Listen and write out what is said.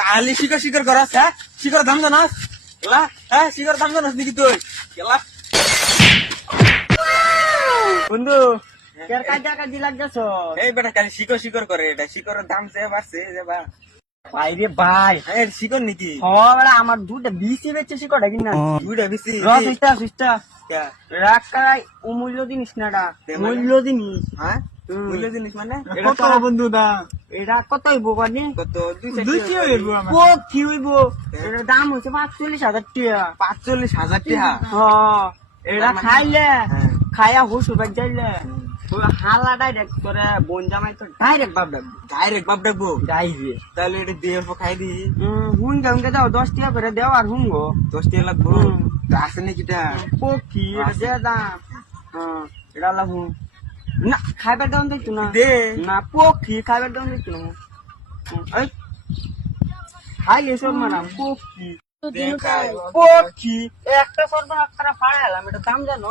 কালি শিকর শিকর করস হ্যাঁ শিকর দাম জানাস এলা হ্যাঁ শিকর দাম জানাস নাকি তুই এলা বন্ধু কের কাজা কাজি লাগতেছ এই বেটা কালি শিকর শিকর করে এটা শিকরের দাম যে বাড়ছে যে বা ভাই রে ভাই হ্যাঁ শিকর নাকি হ্যাঁ আমার দুটা বিসি বেচে শিকড়া কিনা দুইটা বেশি সুস্টা রাখাই অমূল্য জিনিস না এটা মূল্য জিনিস হ্যাঁ মূল্য জিনিস মানে কত বন্ধু দাম এটা কত হইব কদিন কত 200 হইব ও কি হইব এটার দাম হচ্ছে 45,000 টাকা 45,000 টাকা হ্যাঁ এটা খাইলে হ্যাঁ। খাইয়া হুশ বাজ যাইলে হালা ডাইরেক্ট করে বোন জামাই তো ডাইরেক্ট বাপ ডাকবো ডাইরেক্ট বাপ ডাকবো যাইবে তাহলে এটা দিয়ে খাই দি হুন গে দাও 10 টাকা করে দেও আর হুন গো 10 টাকা লাগবো তা আছে নাকি এটা পক্ষী এটা দে দাম এটা লাগু না খাইবার দাম দেখছো না দে না পক্ষী খাইবার দাম দেখছো না এই খাইলে সব মারাম পক্ষী পক্ষী একটা সর্বনাশ করা ফাড়ালাম এটা দাম জানো